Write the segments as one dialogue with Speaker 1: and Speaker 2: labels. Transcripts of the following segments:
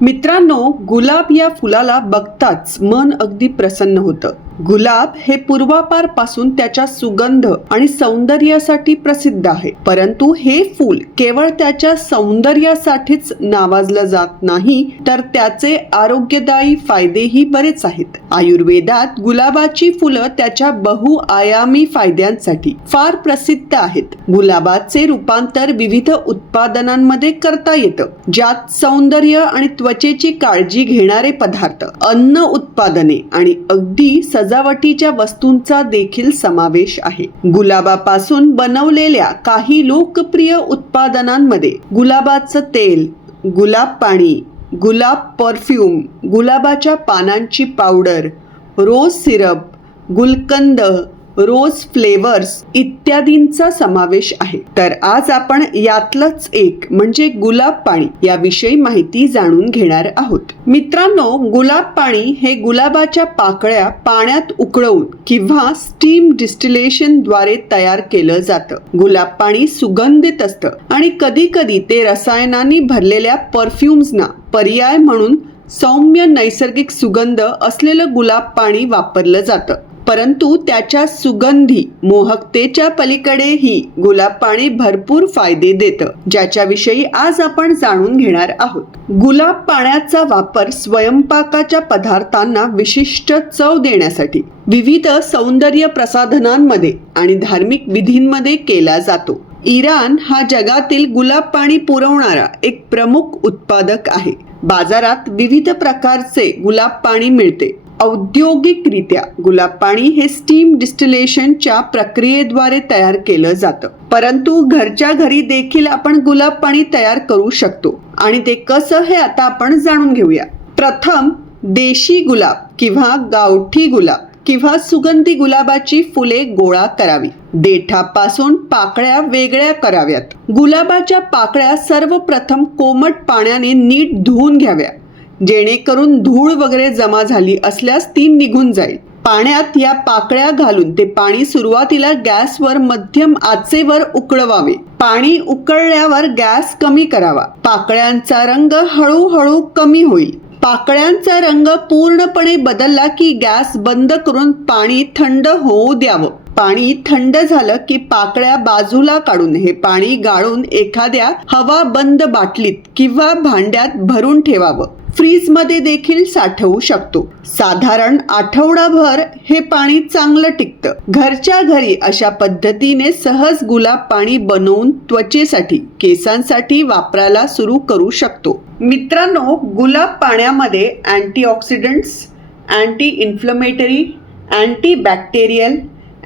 Speaker 1: मित्रांनो गुलाब या फुलाला बघताच मन अगदी प्रसन्न होतं. गुलाब हे पूर्वापारपासून त्याच्या सुगंध आणि सौंदर्यासाठी प्रसिद्ध आहे. परंतु हे फूल केवळ त्याच्या सौंदर्यासाठीच नावाजलं जात नाही तर त्याचे आरोग्यदायी फायदेही बरेच आहेत. आयुर्वेदात गुलाबाची फुलं त्याच्या बहुआयामी फायद्यांसाठी फार प्रसिद्ध आहेत. गुलाबाचे रूपांतर विविध उत्पादनांमध्ये करता येतं ज्यात सौंदर्य आणि त्वचेची काळजी घेणारे पदार्थ अन्न उत्पादने आणि अगदी सजावटीच्या वस्तूंचा देखील समावेश आहे. गुलाबापासून बनवलेल्या काही लोकप्रिय उत्पादनांमध्ये गुलाबाचं तेल गुलाब पाणी गुलाब परफ्यूम गुलाबाच्या पानांची पावडर रोज सिरप गुलकंद रोज फ्लेवर्स इत्यादींचा समावेश आहे. तर आज आपण यातलंच एक म्हणजे गुलाब पाणी याविषयी माहिती जाणून घेणार आहोत. मित्रांनो गुलाब पाणी हे गुलाबाच्या पाकळ्या पाण्यात उकळवून किंवा स्टीम डिस्टिलेशनद्वारे तयार केलं जातं. गुलाब पाणी सुगंधित असतं आणि कधी कधी ते रसायनांनी भरलेल्या परफ्युम्सना पर्याय म्हणून सौम्य नैसर्गिक सुगंध असलेलं गुलाब पाणी वापरलं जातं. परंतु त्याच्या सुगंधी मोहकतेच्या पलीकडेही गुलाब पाणी भरपूर फायदे देतं ज्याच्याविषयी आज आपण जाणून घेणार आहोत. गुलाब पाण्याचा वापर स्वयंपाकाच्या पदार्थांना विशिष्ट चव देण्यासाठी विविध सौंदर्य प्रसाधनांमध्ये आणि धार्मिक विधींमध्ये केला जातो. इराण हा जगातील गुलाब पाणी पुरवणारा एक प्रमुख उत्पादक आहे. बाजारात विविध प्रकारचे गुलाब पाणी मिळते. औद्योगिकरित्या गुलाब पाणी हे स्टीम डिस्टिलेशनच्या प्रक्रियेद्वारे तयार केलं जातं. परंतु घरच्या घरी देखील आपण गुलाब पाणी तयार करू शकतो. आणि ते कसं हे आता आपण जाणून घेऊया. प्रथम देशी गुलाब किंवा गावठी गुलाब किंवा सुगंधी गुलाबाची फुले गोळा करावी. देठापासून पाकळ्या वेगळ्या कराव्यात. गुलाबाच्या पाकळ्या सर्वप्रथम कोमट पाण्याने नीट धुवून घ्याव्या. जेणेकरून धूळ वगैरे जमा झाली असल्यास ती निघून जाईल. पाण्यात या पाकळ्या घालून ते पाणी सुरुवातीला गॅसवर मध्यम आचेवर उकळवावे. पाणी उकळल्यावर गॅस कमी करावा. पाकळ्यांचा रंग हळूहळू कमी होईल. पाकळ्यांचा रंग पूर्णपणे बदलला की गॅस बंद करून पाणी थंड होऊ द्यावं. पाणी थंड झालं की पाकळ्या बाजूला काढून हे पाणी गाळून एखाद्या हवा बंद बाटलीत किंवा भांड्यात भरून ठेवावं. फ्रीजमध्ये देखील साठवू शकतो. साधारण आठवडाभर हे पाणी चांगलं टिकतं. घरच्या घरी अशा पद्धतीने सहज गुलाब पाणी बनवून त्वचेसाठी केसांसाठी वापरायला सुरू करू शकतो. मित्रांनो गुलाब पाण्यामध्ये antioxidants anti inflammatory anti bacterial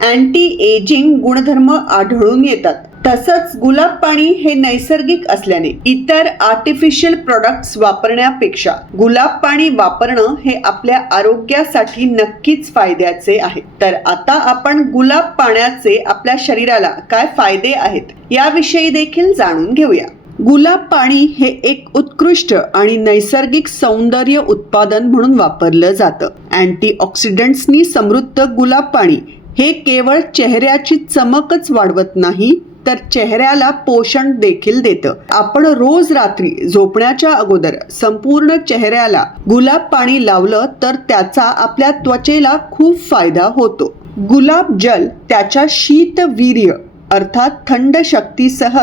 Speaker 1: anti ageing गुणधर्म आढळून येतात. तसंच गुलाब पाणी हे नैसर्गिक असल्याने इतर आर्टिफिशियल प्रोडक्ट्स वापरण्यापेक्षा गुलाब पाणी वापरणं हे आपल्या आरोग्यासाठी नक्कीच फायद्याचे आहे. तर आता आपण गुलाब पाण्याचे आपल्या शरीराला काय फायदे आहेत याविषयी देखील जाणून घेऊया. गुलाब पाणी हे एक उत्कृष्ट आणि नैसर्गिक सौंदर्य उत्पादन म्हणून वापरलं जातं. अँटीऑक्सिडंट्सनी समृद्ध गुलाब पाणी हे केवळ चेहऱ्याची चमकच वाढवत नाही तर चेहऱ्याला पोषण देखील देतं. आपण रोज रात्री झोपण्याच्या अगोदर संपूर्ण चेहऱ्याला गुलाब पाणी लावलं तर त्याचा आपल्या त्वचेला खूप फायदा होतो. गुलाब जल त्याच्या शीतवीर्य अर्थात थंड शक्तीसह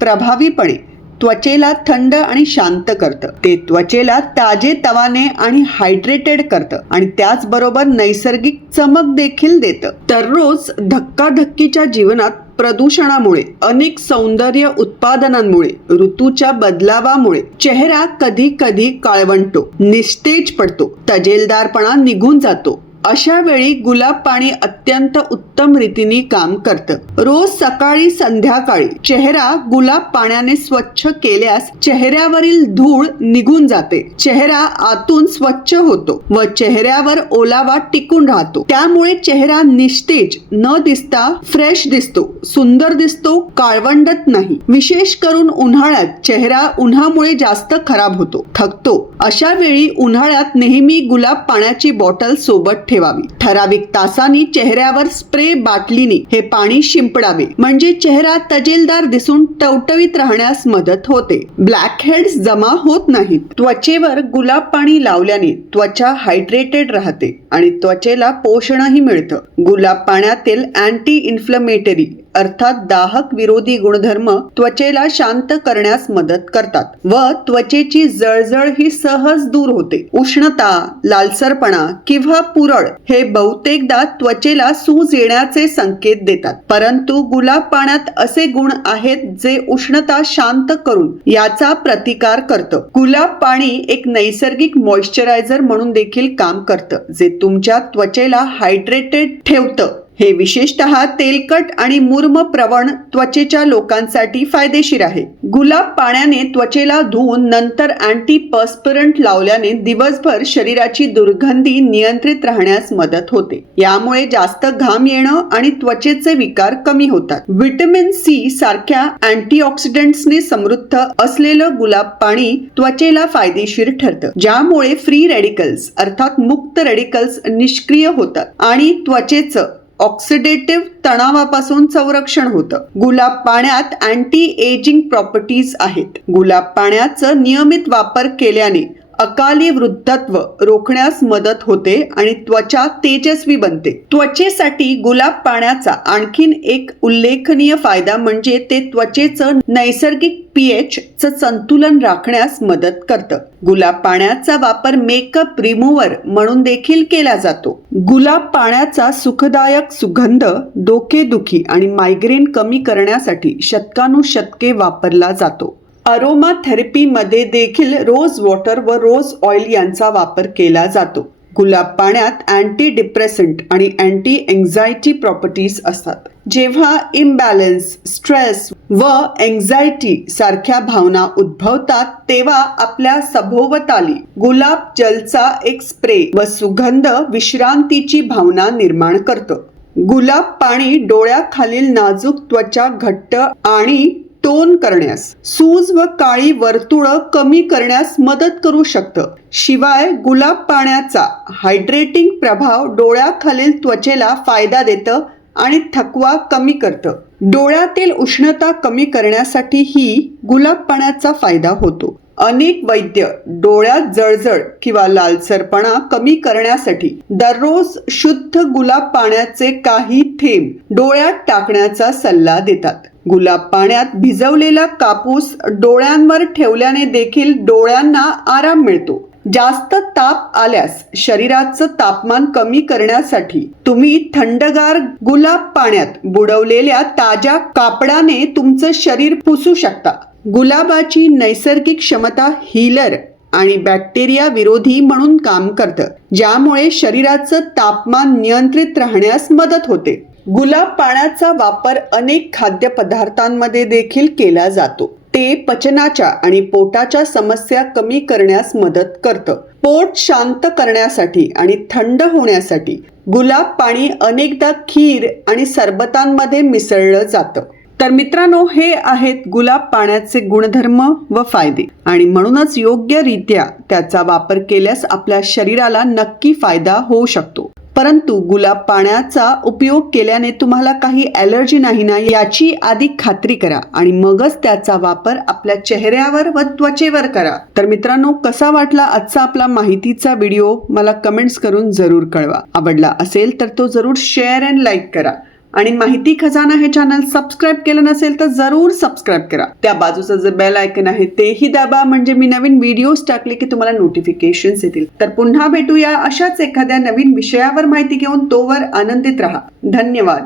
Speaker 1: प्रभावीपणे त्वचेला थंड आणि शांत करतं. ते त्वचेला ताजे तवाने आणि हायड्रेटेड करतं आणि त्याचबरोबर नैसर्गिक चमक देखील देतं. दररोज धक्काधक्कीच्या जीवनात प्रदूषणामुळे अनेक सौंदर्य उत्पादनांमुळे ऋतूच्या बदलावामुळे चेहरा कधी कधी काळवंटो निस्तेज पडतो तजेलदारपणा निघून जातो. अशा वेळी गुलाब पाणी अत्यंत उत्तम रीतीने काम करतं. रोज सकाळी संध्याकाळी चेहरा गुलाब पाण्याने स्वच्छ केल्यास चेहऱ्यावरील धूळ निघून जाते. चेहरा आतून स्वच्छ होतो व चेहऱ्यावर ओलावा टिकून राहतो. त्यामुळे चेहरा निस्तेज न दिसता फ्रेश दिसतो सुंदर दिसतो काळवंडत नाही. विशेष करून उन्हाळ्यात चेहरा उन्हामुळे जास्त खराब होतो थकतो. अशा वेळी उन्हाळ्यात नेहमी गुलाब पाण्याची बॉटल सोबत ठेवावी. ठराविक तासांनी चेहऱ्यावर स्प्रे बाटलीने हे पाणी शिंपडावे. म्हणजे चेहरा तजेलदार दिसून टवटवीत राहण्यास मदत होते. ब्लॅक हेड्स जमा होत नाहीत. त्वचेवर गुलाब पाणी लावल्याने त्वचा हायड्रेटेड राहते आणि त्वचेला पोषणही मिळतं. गुलाब पाण्यातील अँटी इन्फ्लमेटरी अर्थात दाहक विरोधी गुणधर्म त्वचेला शांत करण्यास मदत करतात व त्वचेची जळजळ ही सहज दूर होते. उष्णता लालसरपणा किंवा पुरळ हे बहुतेकदा त्वचेला सूज येण्याचे संकेत देतात. परंतु गुलाब पाण्यात असे गुण आहेत जे उष्णता शांत करून याचा प्रतिकार करतं. गुलाब पाणी एक नैसर्गिक मॉइश्चरायझर म्हणून देखील काम करतं जे तुमच्या त्वचेला हायड्रेटेड ठेवतं. हे विशेषतः तेलकट आणि मुर्म प्रवण त्वचेच्या लोकांसाठी फायदेशीर आहे. गुलाब पाण्याने त्वचेला धुवून नंतर अँटी पर्स्परंट लावल्याने दिवसभर शरीराची दुर्गंधी नियंत्रित राहण्यास मदत होते. यामुळे जास्त घाम येणं आणि त्वचेचे विकार कमी होतात. व्हिटॅमिन सी सारख्या अँटीऑक्सिडंट्सने समृद्ध असलेलं गुलाब पाणी त्वचेला फायदेशीर ठरतं. ज्यामुळे फ्री रेडिकल्स अर्थात मुक्त रेडिकल्स निष्क्रिय होतात आणि त्वचेचं ऑक्सिडेटिव्ह तणावापासून संरक्षण होतं. गुलाब पाण्यात अँटी एजिंग प्रॉपर्टीज आहेत. गुलाब पाण्याचं नियमित वापर केल्याने अकाली वृद्धत्व रोखण्यास मदत होते आणि त्वचा तेजस्वी बनते. त्वचेसाठी गुलाब पाण्याचा आणखीन एक उल्लेखनीय फायदा म्हणजे ते त्वचेचं नैसर्गिक पीएच च संतुलन राखण्यास मदत करतं. गुलाब पाण्याचा वापर मेकअप रिमूव्हर म्हणून देखील केला जातो. गुलाब पाण्याचा सुखदायक सुगंध डोकेदुखी आणि मायग्रेन कमी करण्यासाठी शतकानुशतके वापरला जातो. अरोमा थेरपीमध्ये देखील रोज वॉटर व रोज ऑइल यांचा वापर केला जातो. गुलाब पाण्यात अँटी डिप्रेसंट आणि अँटी एन्झायटी प्रॉपर्टीज असतात. जेव्हा इम्बॅलन्स स्ट्रेस व एन्झायटी सारख्या भावना उद्भवतात तेव्हा आपल्या सभोवताली गुलाब जलचा एक स्प्रे व सुगंध विश्रांतीची भावना निर्माण करतं. गुलाब पाणी डोळ्याखालील नाजूक त्वचा घट्ट आणि टोन करण्यास सूज व काळी वर्तुळं कमी करण्यास मदत करू शकतं. शिवाय गुलाब पाण्याचा हायड्रेटिंग प्रभाव डोळ्याखालील त्वचेला फायदा देतं आणि थकवा कमी करतं. डोळ्यातील उष्णता कमी करण्यासाठी ही गुलाब पाण्याचा फायदा होतो. अनेक वैद्य डोळ्यात जळजळ किंवा लालसरपणा कमी करण्यासाठी दररोज शुद्ध गुलाब पाण्याचे काही थेंब डोळ्यात टाकण्याचा सल्ला देतात. गुलाब पाण्यात भिजवलेला कापूस डोळ्यांवर ठेवल्याने देखील डोळ्यांना आराम मिळतो. जास्त ताप आल्यास शरीराचं तापमान कमी करण्यासाठी तुम्ही थंडगार गुलाब पाण्यात बुडवलेल्या ताज्या कापडाने तुमचं शरीर पुसू शकता. गुलाबाची नैसर्गिक क्षमता हीलर आणि बॅक्टेरिया विरोधी म्हणून काम करतं ज्यामुळे शरीराचं तापमान नियंत्रित राहण्यास मदत होते. गुलाब पाण्याचा वापर अनेक खाद्यपदार्थांमध्ये देखील केला जातो. ते पचनाच्या आणि पोटाच्या समस्या कमी करण्यास मदत करतं. पोट शांत करण्यासाठी आणि थंड होण्यासाठी गुलाब पाणी अनेकदा खीर आणि सरबतांमध्ये मिसळलं जातं. तर मित्रांनो हे आहेत गुलाब पाण्याचे गुणधर्म व फायदे. आणि म्हणूनच योग्यरित्या त्याचा वापर केल्यास आपल्या शरीराला नक्की फायदा होऊ शकतो. परंतु गुलाब पाण्याचा उपयोग केल्याने तुम्हाला काही ॲलर्जी नाही ना याची आधी खात्री करा आणि मगच त्याचा वापर आपल्या चेहऱ्यावर व त्वचेवर करा. तर मित्रांनो कसा वाटला आजचा आपला माहितीचा व्हिडिओ? मला कमेंट्स करून जरूर कळवा. आवडला असेल तर तो जरूर शेअर अँड लाईक करा. आणि माहिती खजाना हे चॅनल सबस्क्राईब केलं नसेल तर जरूर सबस्क्राईब करा. त्या बाजूचं जे बेल आयकन आहे तेही दाबा. म्हणजे मी नवीन व्हिडिओज टाकले की तुम्हाला नोटिफिकेशन्स येतील. तर पुन्हा भेटूया अशाच एखाद्या नवीन विषयावर माहिती घेऊन तोवर आनंदित राहा. धन्यवाद.